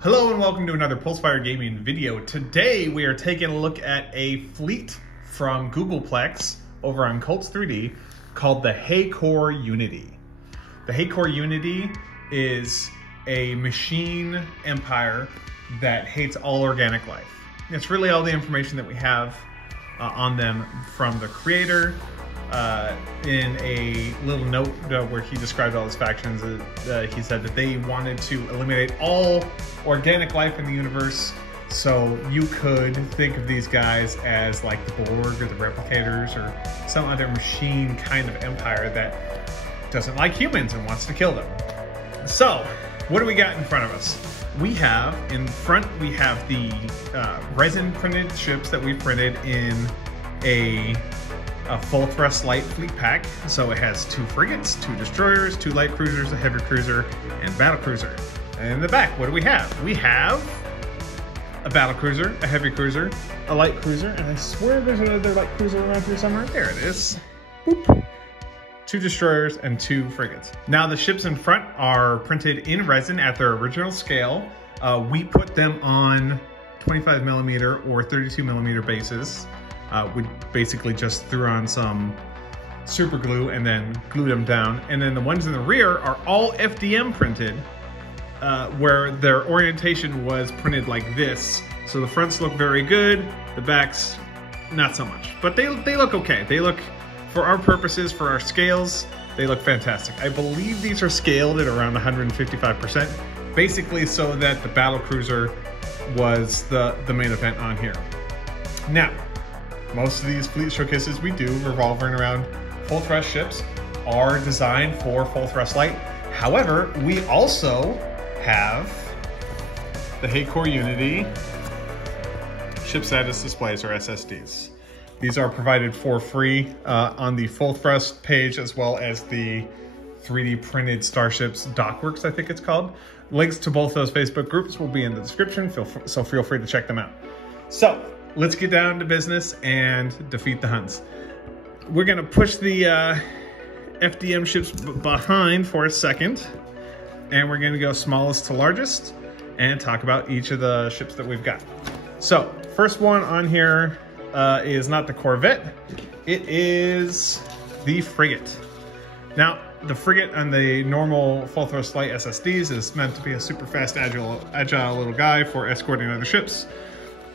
Hello and welcome to another Pulsefire Gaming video. Today we are taking a look at a fleet from Googleplex over on Cults 3D called the Haecorr Unity. The Haecorr Unity is a machine empire that hates all organic life. It's really all the information that we have on them from the creator. In a little note where he described all his factions, he said that they wanted to eliminate all organic life in the universe, so you could think of these guys as like the Borg or the Replicators or some other machine kind of empire that doesn't like humans and wants to kill them. So, what do we got in front of us? We have, in front, we have the resin printed ships that we printed in a full thrust light fleet pack. So it has 2 frigates, 2 destroyers, 2 light cruisers, a heavy cruiser, and battle cruiser. And in the back, what do we have? We have a battle cruiser, a heavy cruiser, a light cruiser, and I swear there's another light cruiser around here somewhere. There it is. Boop. 2 destroyers and 2 frigates. Now the ships in front are printed in resin at their original scale. We put them on 25mm or 32mm bases. We basically just threw on some super glue and then glued them down. And then the ones in the rear are all FDM printed, where their orientation was printed like this. So the fronts look very good, the backs not so much. But they look okay. They look, for our purposes, for our scales, they look fantastic. I believe these are scaled at around 155%, basically so that the battle cruiser was the main event on here. Now, most of these fleet showcases we do revolving around full thrust ships are designed for full thrust light. However, we also have the Haecorr Unity ship status displays, or SSDs. These are provided for free on the full thrust page, as well as the 3D printed Starships Dockworks, I think it's called. Links to both those Facebook groups will be in the description, so feel free to check them out. So, let's get down to business and defeat the Huns. We're gonna push the FDM ships behind for a second, and we're gonna go smallest to largest and talk about each of the ships that we've got. So, first one on here is not the Corvette, it is the frigate. Now, the frigate on the normal full thrust light SSDs is meant to be a super fast, agile little guy for escorting other ships.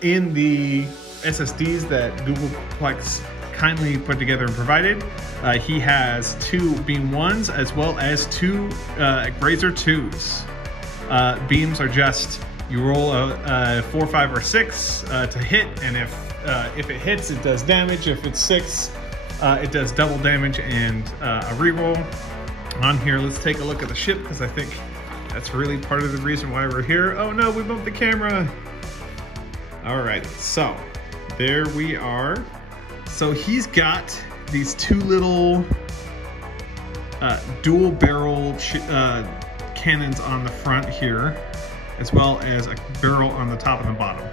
In the SSDs that Googleplex kindly put together and provided, he has 2 beam 1s as well as 2 Grazer 2s. Beams are just, you roll a 4, 5, or 6 to hit, and if it hits, it does damage. If it's 6, it does double damage and a reroll. On here, let's take a look at the ship, because I think that's really part of the reason why we're here. Oh no, we bumped the camera. Alright, so there we are. So he's got these 2 little dual barrel cannons on the front here, as well as a barrel on the top and the bottom.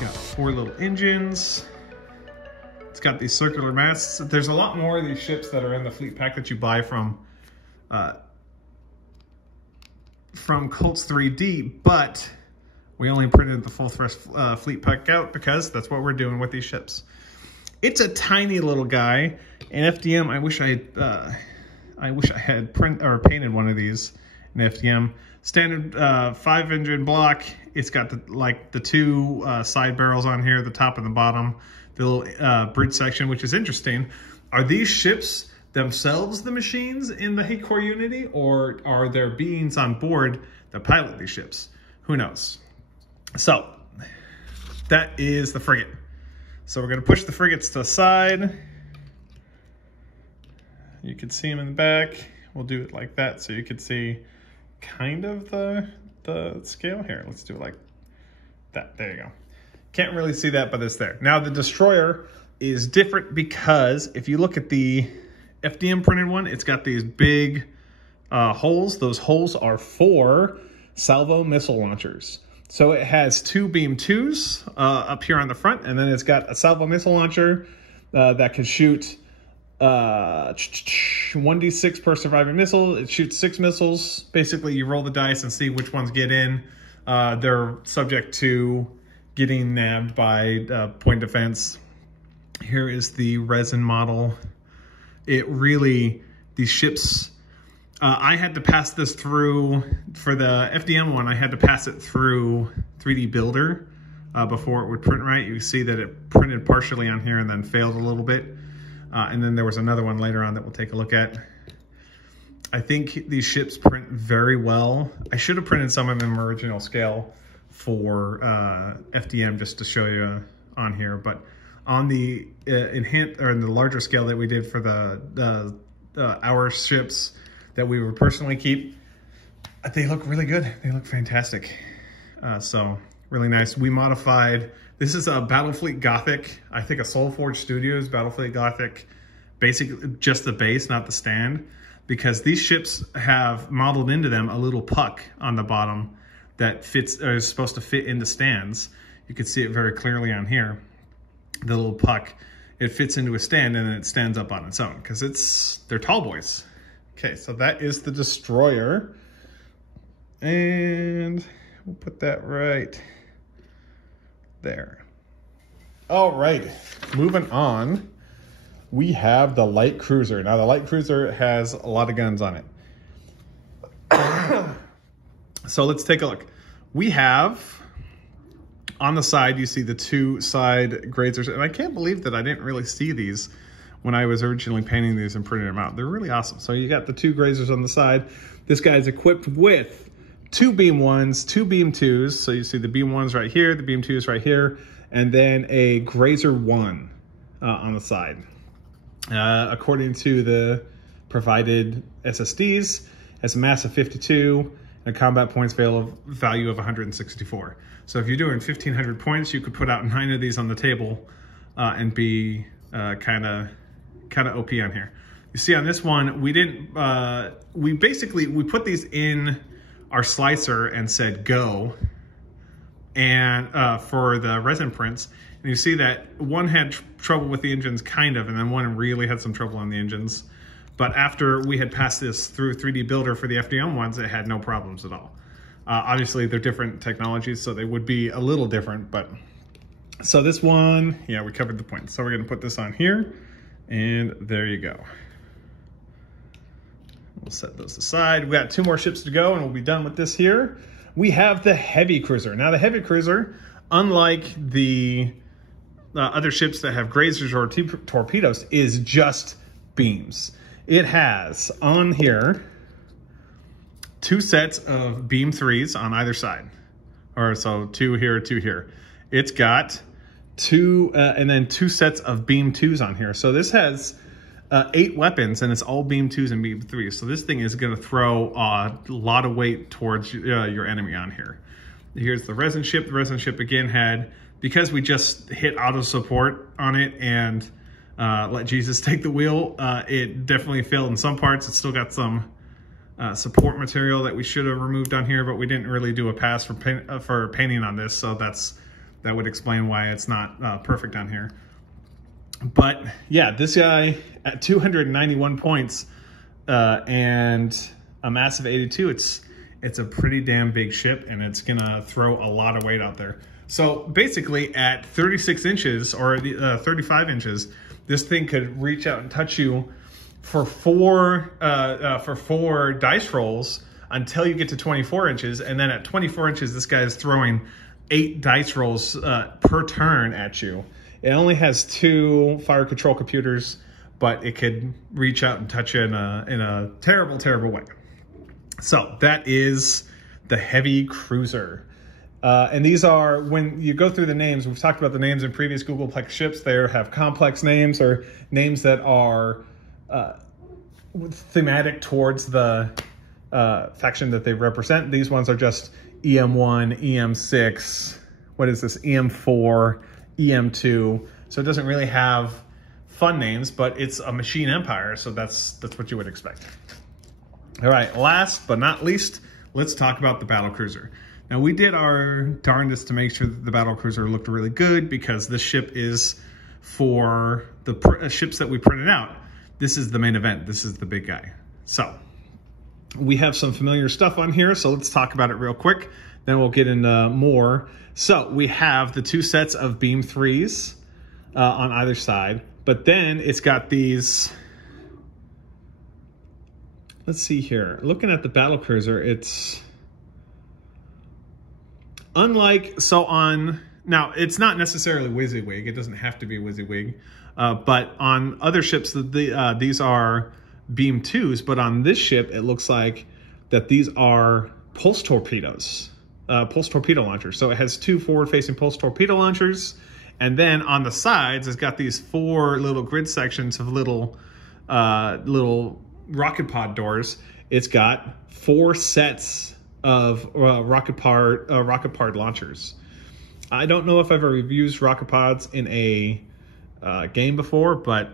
Got 4 little engines. It's got these circular masts. There's a lot more of these ships that are in the fleet pack that you buy from Cults 3D, but we only printed the full thrust fleet pack out because that's what we're doing with these ships. It's a tiny little guy. In FDM, I wish I had painted one of these in FDM. Standard 5-engine block. It's got the 2 side barrels on here, the top and the bottom. The little bridge section, which is interesting. Are these ships themselves the machines in the Haecorr Unity, or are there beings on board that pilot these ships? Who knows? So, that is the frigate. So we're going to push the frigates to the side. You can see them in the back. We'll do it like that so you can see kind of the scale here. Let's do it like that. There you go. Can't really see that, but it's there. Now the destroyer is different because if you look at the FDM printed one, it's got these big holes. Those holes are for salvo missile launchers. So it has 2 beam 2s up here on the front, and then it's got a salvo missile launcher that can shoot 1d6 per surviving missile. It shoots 6 missiles. Basically, you roll the dice and see which ones get in. They're subject to getting nabbed by point defense. Here is the resin model. It really, these ships, I had to pass this through, for the FDM one, I had to pass it through 3D Builder before it would print right. You see that it printed partially on here and then failed a little bit. And then there was another one later on that we'll take a look at. I think these ships print very well. I should have printed some of them original scale for FDM just to show you on here, but on the in the larger scale that we did for our ships that we would personally keep, they look really good. They look fantastic. So really nice. We modified, this is a Battlefleet Gothic, I think a Soulforge Studios Battlefleet Gothic, basically just the base, not the stand, because these ships have modeled into them a little puck on the bottom that fits, or is supposed to fit into stands. You can see it very clearly on here. The little puck, it fits into a stand and then it stands up on its own because they're tall boys. Okay, so that is the destroyer. And we'll put that right there. All right, moving on. We have the light cruiser. Now the light cruiser has a lot of guns on it. So let's take a look. We have, on the side, you see the 2 side grazers. And I can't believe that I didn't really see these when I was originally painting these and printing them out. They're really awesome. So you got the 2 grazers on the side. This guy is equipped with 2 beam 1s, 2 beam 2s. So you see the beam 1s right here, the beam 2s right here, and then a grazer 1 on the side. According to the provided SSDs, has a mass of 52 and a combat points value of 164. So if you're doing 1,500 points, you could put out 9 of these on the table and be kind of OP on here. You see on this one, we didn't, we put these in our slicer and said go, and for the resin prints. And you see that one had trouble with the engines, kind of, and then one really had some trouble on the engines. But after we had passed this through 3D Builder for the FDM ones, it had no problems at all. Obviously, they're different technologies, so they would be a little different. But so this one, yeah, we covered the points. So we're going to put this on here, and there you go. We'll set those aside. We got 2 more ships to go, and we'll be done with this here. We have the heavy cruiser. Now, the heavy cruiser, unlike the other ships that have grazers or torpedoes, is just beams. It has on here 2 sets of beam 3s on either side, or so 2 here, 2 here. It's got 2 and then 2 sets of beam 2s on here. So this has 8 weapons, and it's all beam 2s and beam 3s. So this thing is going to throw a lot of weight towards your enemy on here. Here's the resin ship. The resin ship again had, because we just hit auto support on it and let Jesus take the wheel, it definitely failed in some parts. It's still got some support material that we should have removed on here, but we didn't really do a pass for painting on this, so that would explain why it's not perfect on here. But yeah, this guy at 291 points and a mass of 82, it's a pretty damn big ship, and it's gonna throw a lot of weight out there. So basically at 36 inches or 35 inches, this thing could reach out and touch you for 4 dice rolls until you get to 24 inches. And then at 24 inches, this guy is throwing 8 dice rolls per turn at you. It only has 2 fire control computers, but it could reach out and touch you in a terrible, terrible way. So that is the heavy cruiser. And these are, when you go through the names, we've talked about the names in previous Googleplex ships. They have complex names or names that are thematic towards the faction that they represent. These ones are just EM1, EM6, what is this, EM4, EM2. So it doesn't really have fun names, but it's a machine empire, so that's what you would expect. All right, last but not least, let's talk about the battlecruiser. Now, we did our darndest to make sure that the battlecruiser looked really good, because this ship is for the ships that we printed out. this is the main event. This is the big guy. So we have some familiar stuff on here, so let's talk about it real quick. Then we'll get into more. So we have the 2 sets of beam 3s on either side, but then it's got these. Let's see here. Looking at the battle cruiser, it's unlike now it's not necessarily WYSIWYG. It doesn't have to be WYSIWYG, but on other ships, these are beam 2s. But on this ship, it looks like that these are pulse torpedoes. Pulse torpedo launchers. So it has 2 forward-facing pulse torpedo launchers, and then on the sides, it's got these 4 little grid sections of little rocket pod doors. It's got 4 sets of rocket pod launchers. I don't know if I've ever used rocket pods in a game before, but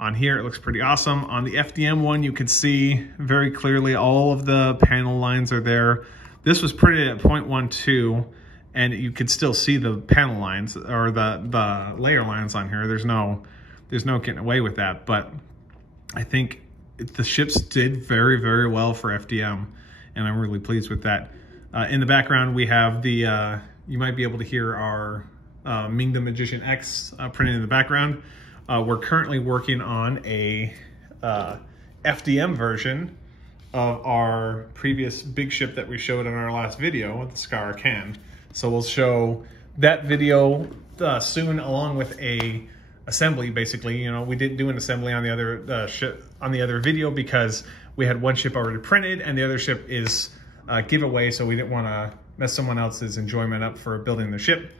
on here it looks pretty awesome. On the FDM one, you can see very clearly all of the panel lines are there. This was printed at 0.12, and you could still see the panel lines or the layer lines on here. There's no getting away with that. But I think the ships did very, very well for FDM, and I'm really pleased with that. In the background, we have the you might be able to hear our Mingda Magician X printed in the background. We're currently working on a FDM version of our previous big ship that we showed in our last video with the Scar Can. So we'll show that video soon, along with a assembly. Basically, you know, we didn't do an assembly on the other ship on the other video because we had one ship already printed and the other ship is giveaway, so we didn't want to mess someone else's enjoyment up for building the ship.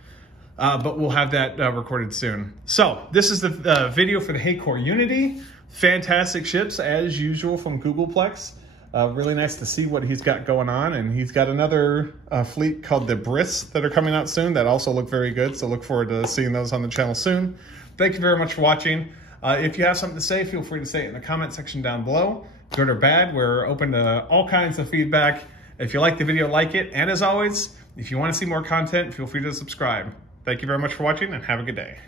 But we'll have that recorded soon. So this is the video for the Haecorr Unity. Fantastic ships as usual from Googleplex. Really nice to see what he's got going on, and he's got another fleet called the Briss that are coming out soon that also look very good, so look forward to seeing those on the channel soon. Thank you very much for watching. If you have something to say, feel free to say it in the comment section down below. Good or bad, we're open to all kinds of feedback. If you like the video, like it, and as always, if you want to see more content, feel free to subscribe. Thank you very much for watching, and have a good day.